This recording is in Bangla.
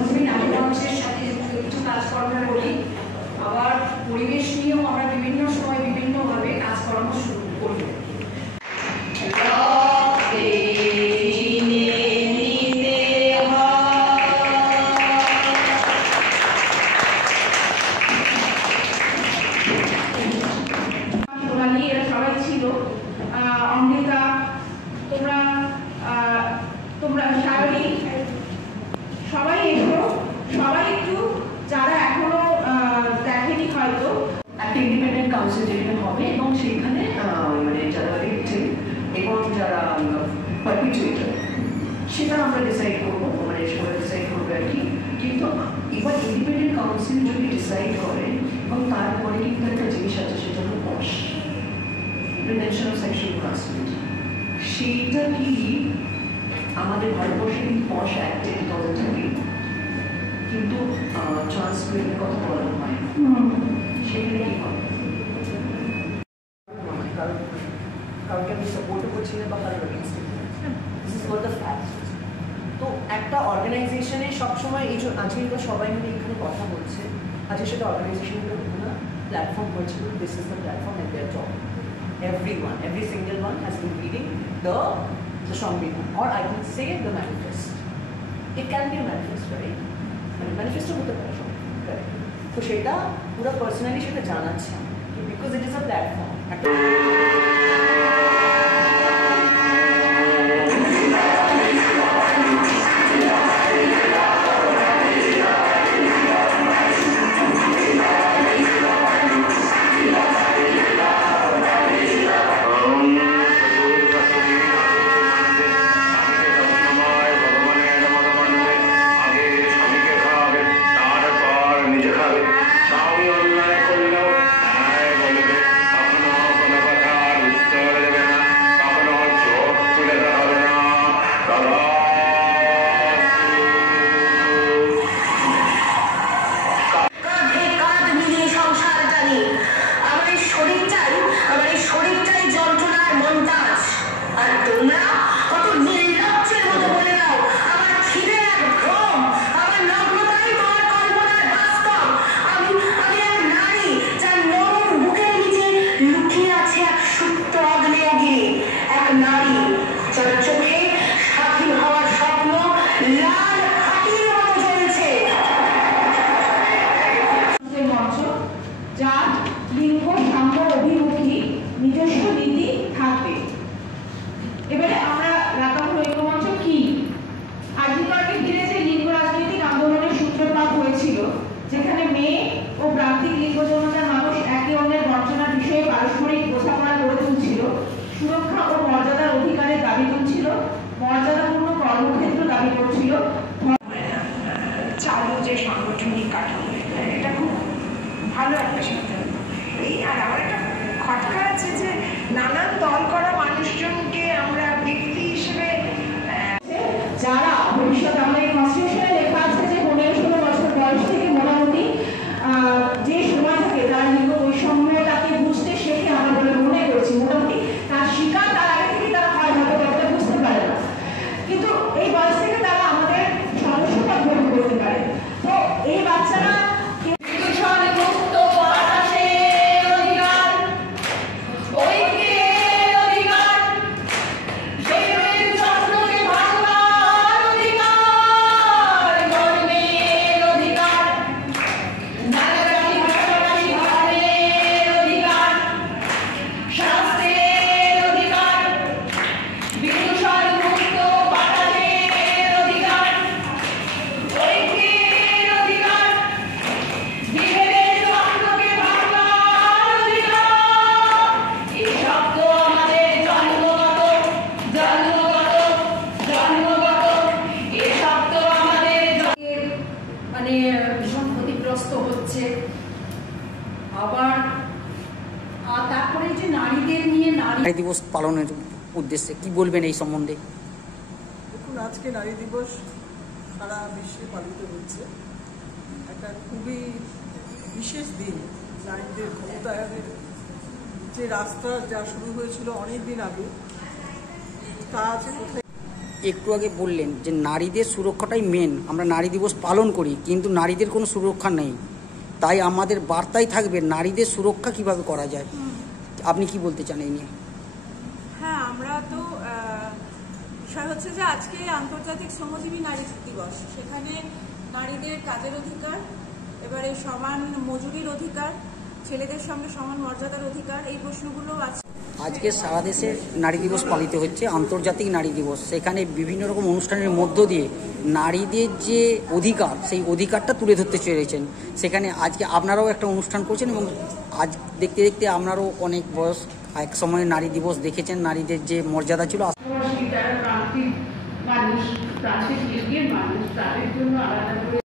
আমি নারী মানুষের সাথে কিছু কাজকর্ম করি, আবার পরিবেশ নিয়েও আমরা বিভিন্ন সময় বিভিন্নভাবে কাজকর্ম শুরু করি। এরা সবাই ছিল, অমৃতা, তোমরা সায়নী, সবাই এসো, সবাই একটু যারা এখনো দেখেনি হয়তো। একটা ইন্ডিপেন্ডেন্ট কাউন্সিল যেখানে হবে এবং সেখানে মানে যারা ভিকটিম এবং যারা পারপিটুয়েটর সেটা আমরা ডিসাইড করবো, মানে সবাই ডিসাইড করবে আর কি। কিন্তু এবার ইন্ডিপেন্ডেন্ট কাউন্সিল যদি ডিসাইড করে এবং তারপরে কিন্তু একটা জিনিস আছে, সেটা হলো পশ, প্রিভেনশন অফ সেক্সুয়াল হ্যারাসমেন্ট। সেইটা কি আমাদের ভারতবর্ষে কিন্তু পশ অ্যাক্ট 2013, কিন্তু ট্রান্সফারের কথা বলা হয় সেখানে কি হবে? কারণকে আমি সাপোর্টও করছি না বা কারোর এগেইনস্টে, this is not the fact. তো একটা অর্গানাইজেশনে সবসময় এই যে আজকে সবাই মিলে এখানে কথা বলছে, আজকে সেটা অর্গানাইজেশনের না প্ল্যাটফর্ম হয়েছিল, this is the platform and there job. Everyone, every single one has been reading the Samvidhan, or I can say the manifest. It can be a manifest, right? Manifesto হতে পারে সব, correct? তো সেটা পুরো পার্সোনালি সেটা জানাচ্ছে, because it is a platform. এবারে আমরা রাতাপুর ঐক্যমঞ্চ কি আজিকালকে ঘিরে যে লিঙ্গ রাজনৈতিক আন্দোলনের সূত্রপাত হয়েছিল, যেখানে মেয়ে ও প্রান্তিক লিঙ্গ যৌনতার মানুষ একে অন্যের বঞ্চনার বিষয়ে পারস্পরিক বোঝাপড়া গড়ে তুলছিল, সুরক্ষা ও মর্যাদার অধিকারের দাবি তুলছিল, মর্যাদাপূর্ণ কর্মক্ষেত্র দাবি করছিল, চালু যে সাংগঠনিক কাঠামো, এটা খুব ভালো একটা সিদ্ধান্ত। এই আর আমার একটা খটকা আছে যে নানান দল করা মানুষজনকে আমরা ব্যক্তি হিসেবে যারা ভবিষ্যৎ আমাদের কনস্টিটিউশনে লেখা আছে যে 15-16 বছর বয়স থেকে মোটামুটি যে সময় থেকে তার লিঙ্গ বৈষম্যটাকে বুঝতে শেখে, আমরা বলে মনে করছি মোটামুটি তার শিকার তার আগে থেকে তারা হয় হয়তো ব্যাপারটা বুঝতে পারে না, কিন্তু এই বয়স থেকে তারা আমাদের সমস্যাটা গ্রহণ করতে পারে। তো এই বাচ্চারা ভীষণ ক্ষতিগ্রস্ত হচ্ছে। আবার তারপরে যে নারীদের নিয়ে নারী দিবস পালনের উদ্দেশ্যে কি বলবেন এই সম্বন্ধে? দেখুন, আজকে নারী দিবস সারা বিশ্বে পালিত হচ্ছে, একটা খুবই বিশেষ দিন। নারীদের ক্ষমতায়নের যে রাস্তা যা শুরু হয়েছিল অনেক দিন আগে, তা আছে কোথায় একটু আগে বললেন যে নারীদের সুরক্ষাটাই মেন, আমরা নারী দিবস পালন করি কিন্তু নারীদের কোনো সুরক্ষা নেই, তাই আমাদের বার্তাই থাকবে নারীদের সুরক্ষা কিভাবে করা যায়। আপনি কি বলতে চান এই নিয়ে? হ্যাঁ, আমরা তো বিষয় হচ্ছে যে আজকে আন্তর্জাতিক শ্রমজীবী নারী দিবস, সেখানে নারীদের কাজের অধিকার, এবারে সমান মজুরির অধিকার, ছেলেদের সঙ্গে সমান মর্যাদার অধিকার, এই প্রশ্নগুলো আছে। আজকে সারা দেশে নারী দিবস পালিত হচ্ছে, আন্তর্জাতিক নারী দিবস। সেখানে বিভিন্ন রকম অনুষ্ঠানের মধ্য দিয়ে নারীদের যে অধিকার, সেই অধিকারটা তুলে ধরতে চলেছেন। সেখানে আজকে আপনারাও একটা অনুষ্ঠান করছেন এবং আজ দেখতে দেখতে আপনারও অনেক বয়স, এক সময় নারী দিবস দেখেছেন, নারীদের যে মর্যাদা ছিল। যারা প্রান্তিক মানুষ, প্রান্তিক লিগের মানুষ, তাদের জন্য আলাদা করে